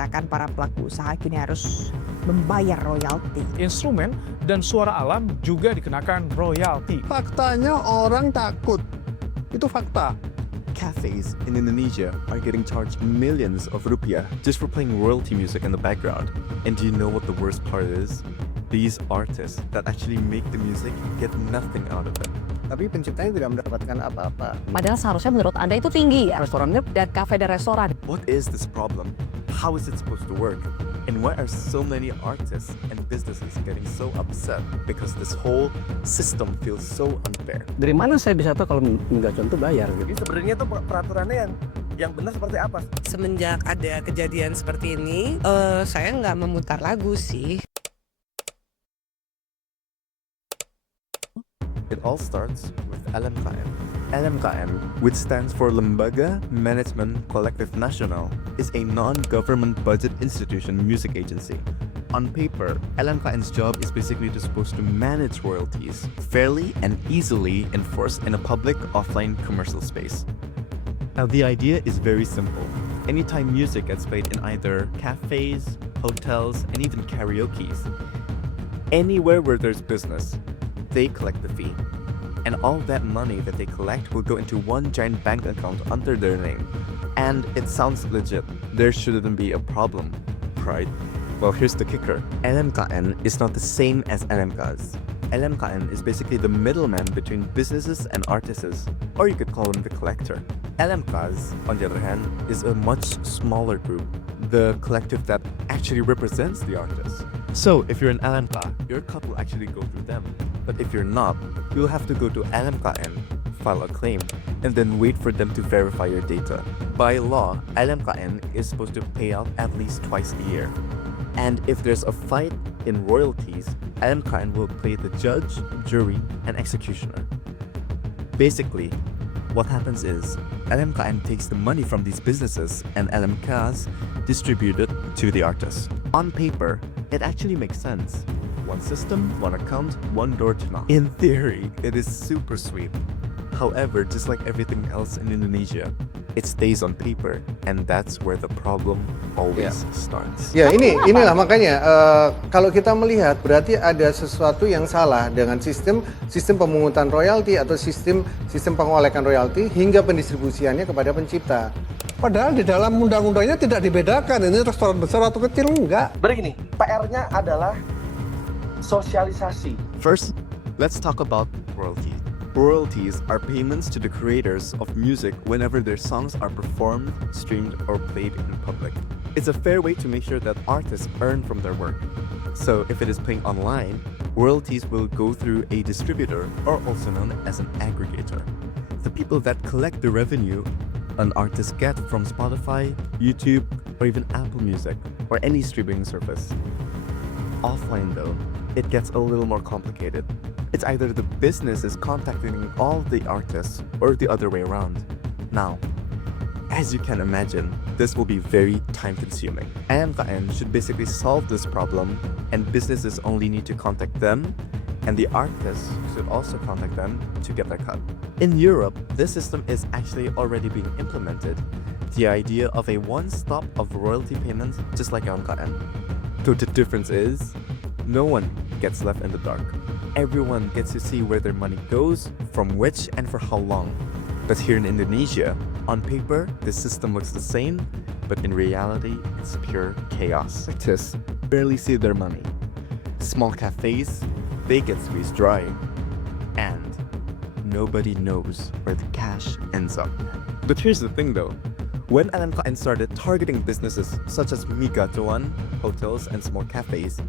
mengatakan para pelaku usaha kini harus membayar royalti. Instrumen dan suara alam juga dikenakan royalti. Faktanya orang takut. Itu fakta. Cafes in Indonesia are getting charged millions of rupiah just for playing royalty music in the background. And do you know what the worst part is? These artists that actually make the music get nothing out of it. Tapi penciptanya tidak mendapatkan apa-apa. Padahal seharusnya menurut Anda itu tinggi ya, restorannya dan kafe dan restoran. What is this problem? How is it supposed to work? And why are so many artists and businesses getting so upset because this whole system feels so unfair? Dari mana saya bisa tahu kalau menggacuan itu bayar? Jadi sebenarnya tuh peraturannya yang benar seperti apa? Semenjak ada kejadian seperti ini, saya nggak memutar lagu sih. It all starts with LMKM. LMKM, which stands for Lembaga Management Collective Nasional, is a non-government budget institution music agency. On paper, LMKM's job is basically supposed to manage royalties fairly and easily enforced in a public offline commercial space. Now the idea is very simple. Anytime music gets played in either cafes, hotels, and even karaoke's, anywhere where there's business, they collect the fee. And all that money that they collect will go into one giant bank account under their name. And it sounds legit. There shouldn't be a problem, right? Well, here's the kicker. LMKN is not the same as LMKs. LMKN is basically the middleman between businesses and artists, or you could call them the collector. LMKs, on the other hand, is a much smaller group, the collective that actually represents the artists. So, if you're an LMK, your cut will actually go through them. But if you're not, you'll have to go to LMKN, file a claim, and then wait for them to verify your data. By law, LMKN is supposed to pay out at least twice a year. And if there's a fight in royalties, LMKN will play the judge, jury, and executioner. Basically, what happens is, LMKN takes the money from these businesses and LMKs distribute it to the artists. On paper, it actually makes sense. One system, one account, one door to knock. In theory, it is super sweet. However, just like everything else in Indonesia, it stays on paper, and that's where the problem always starts. Ya, inilah makanya kalau kita melihat berarti ada sesuatu yang salah dengan sistem pemungutan royalti atau sistem pengolekan royalti hingga pendistribusiannya kepada pencipta. Padahal di dalam undang-undangnya tidak dibedakan ini restoran besar atau kecil, enggak. Begini, PR-nya adalah sosialisasi. First, let's talk about royalties. Royalties are payments to the creators of music whenever their songs are performed, streamed, or played in public. It's a fair way to make sure that artists earn from their work. So if it is playing online, royalties will go through a distributor, or also known as an aggregator. The people that collect the revenue an artist get from Spotify, YouTube, or even Apple Music, or any streaming service. Offline though, it gets a little more complicated. It's either the business is contacting all the artists or the other way around. Now, as you can imagine, this will be very time-consuming. AMKN should basically solve this problem, and businesses only need to contact them, and the artists should also contact them to get their cut. In Europe, this system is actually already being implemented. The idea of a one-stop of royalty payments, just like AMKN. So the difference is, no one gets left in the dark. Everyone gets to see where their money goes, from which, and for how long. But here in Indonesia, on paper, the system looks the same, but in reality, it's pure chaos. Artists barely see their money. Small cafes, they get squeezed dry. And nobody knows where the cash ends up. But here's the thing though. When LMKN started targeting businesses such as Migatuan, hotels, and small cafes,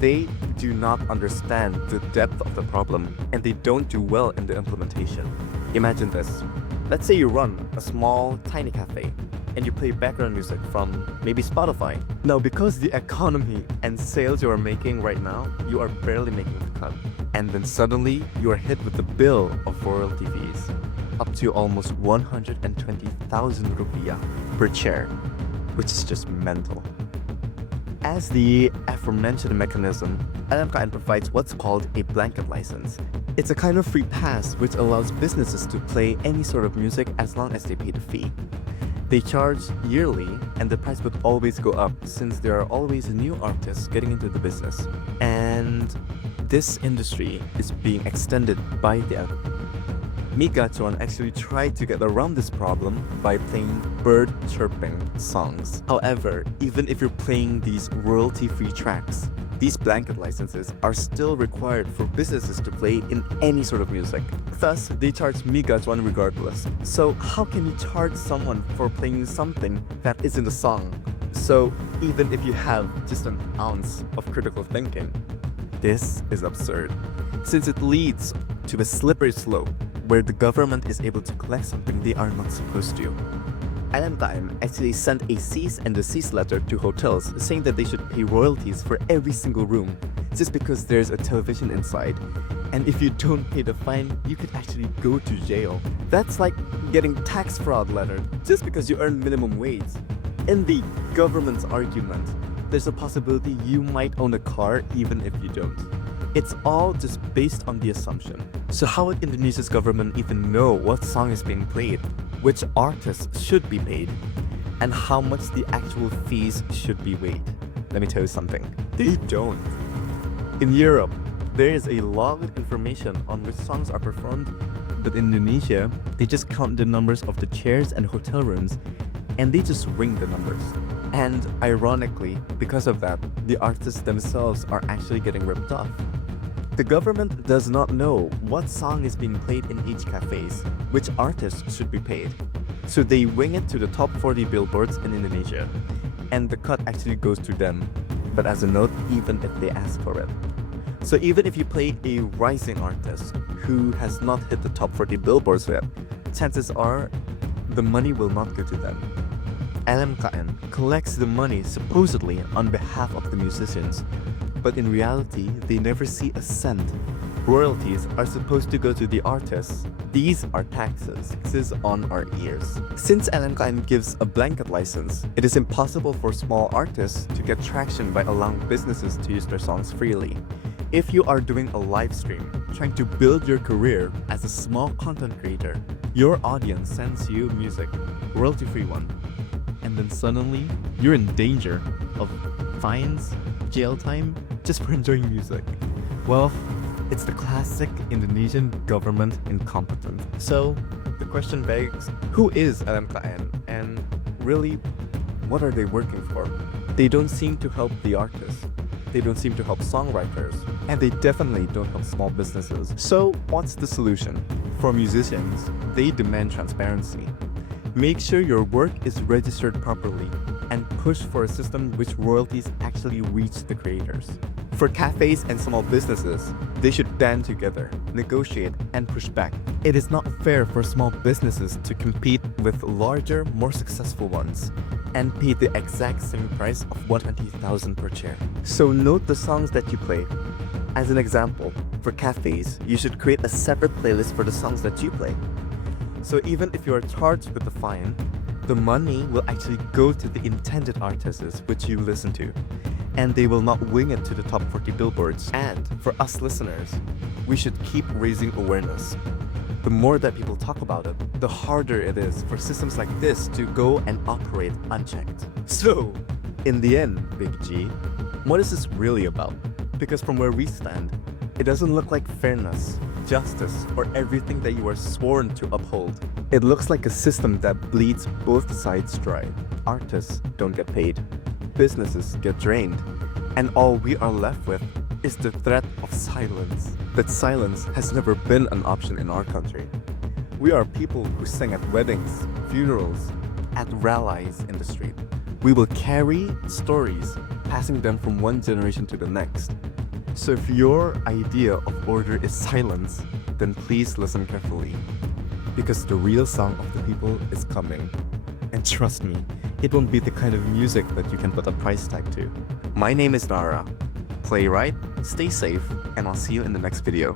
they do not understand the depth of the problem, and they don't do well in the implementation. Imagine this. Let's say you run a small, tiny cafe, and you play background music from maybe Spotify. Now, because the economy and sales you are making right now, you are barely making the cut. And then suddenly, you are hit with the bill of royalty fees, up to almost 120,000 rupiah per chair, which is just mental. As the aforementioned mechanism, LMKN provides what's called a blanket license. It's a kind of free pass which allows businesses to play any sort of music as long as they pay the fee. They charge yearly, and the price would always go up since there are always new artists getting into the business. And this industry is being extended by the Migachuan actually tried to get around this problem by playing bird chirping songs. However, even if you're playing these royalty-free tracks, these blanket licenses are still required for businesses to play in any sort of music. Thus, they charge Migachuan regardless. So how can you charge someone for playing something that isn't a song? So even if you have just an ounce of critical thinking, this is absurd, since it leads to a slippery slope where the government is able to collect something they are not supposed to. LMKM actually sent a cease and desist letter to hotels saying that they should pay royalties for every single room just because there's a television inside. And if you don't pay the fine, you could actually go to jail. That's like getting tax fraud letter just because you earn minimum wage. In the government's argument, there's a possibility you might own a car even if you don't. It's all just based on the assumption. So how would Indonesia's government even know what song is being played, which artists should be paid, and how much the actual fees should be weighed? Let me tell you something. They don't. In Europe, there is a lot of information on which songs are performed, but in Indonesia, they just count the numbers of the chairs and hotel rooms, and they just ring the numbers. And ironically, because of that, the artists themselves are actually getting ripped off. The government does not know what song is being played in each cafes, which artists should be paid. So they wing it to the top 40 billboards in Indonesia, and the cut actually goes to them, but as a note, even if they ask for it. So even if you play a rising artist who has not hit the top 40 billboards yet, chances are the money will not go to them. LMKM collects the money supposedly on behalf of the musicians, but in reality, they never see a cent. Royalties are supposed to go to the artists. These are taxes. Taxes on our ears. Since LMKM gives a blanket license, it is impossible for small artists to get traction by allowing businesses to use their songs freely. If you are doing a live stream, trying to build your career as a small content creator, your audience sends you music, royalty-free one, and then suddenly you're in danger of fines, jail time, just for enjoying music. Well, it's the classic Indonesian government incompetence. So the question begs, who is LMKM, and really, what are they working for? They don't seem to help the artists. They don't seem to help songwriters, and they definitely don't help small businesses. So what's the solution? For musicians, they demand transparency. Make sure your work is registered properly, and push for a system which royalties actually reach the creators. For cafes and small businesses, they should band together, negotiate, and push back. It is not fair for small businesses to compete with larger, more successful ones, and pay the exact same price of 120,000 per chair. So note the songs that you play. As an example, for cafes, you should create a separate playlist for the songs that you play. So even if you are charged with the fine, the money will actually go to the intended artists which you listen to, and they will not wing it to the top 40 billboards. And for us listeners, we should keep raising awareness. The more that people talk about it, the harder it is for systems like this to go and operate unchecked. So, in the end, Big G, what is this really about? Because from where we stand, it doesn't look like fairness, justice, or everything that you are sworn to uphold. It looks like a system that bleeds both sides dry. Artists don't get paid, businesses get drained, and all we are left with is the threat of silence. But silence has never been an option in our country. We are people who sing at weddings, funerals, at rallies in the street. We will carry stories, passing them from one generation to the next. So if your idea of order is silence, then please listen carefully. Because the real song of the people is coming. And trust me, it won't be the kind of music that you can put a price tag to. My name is Nara. Play right, stay safe, and I'll see you in the next video.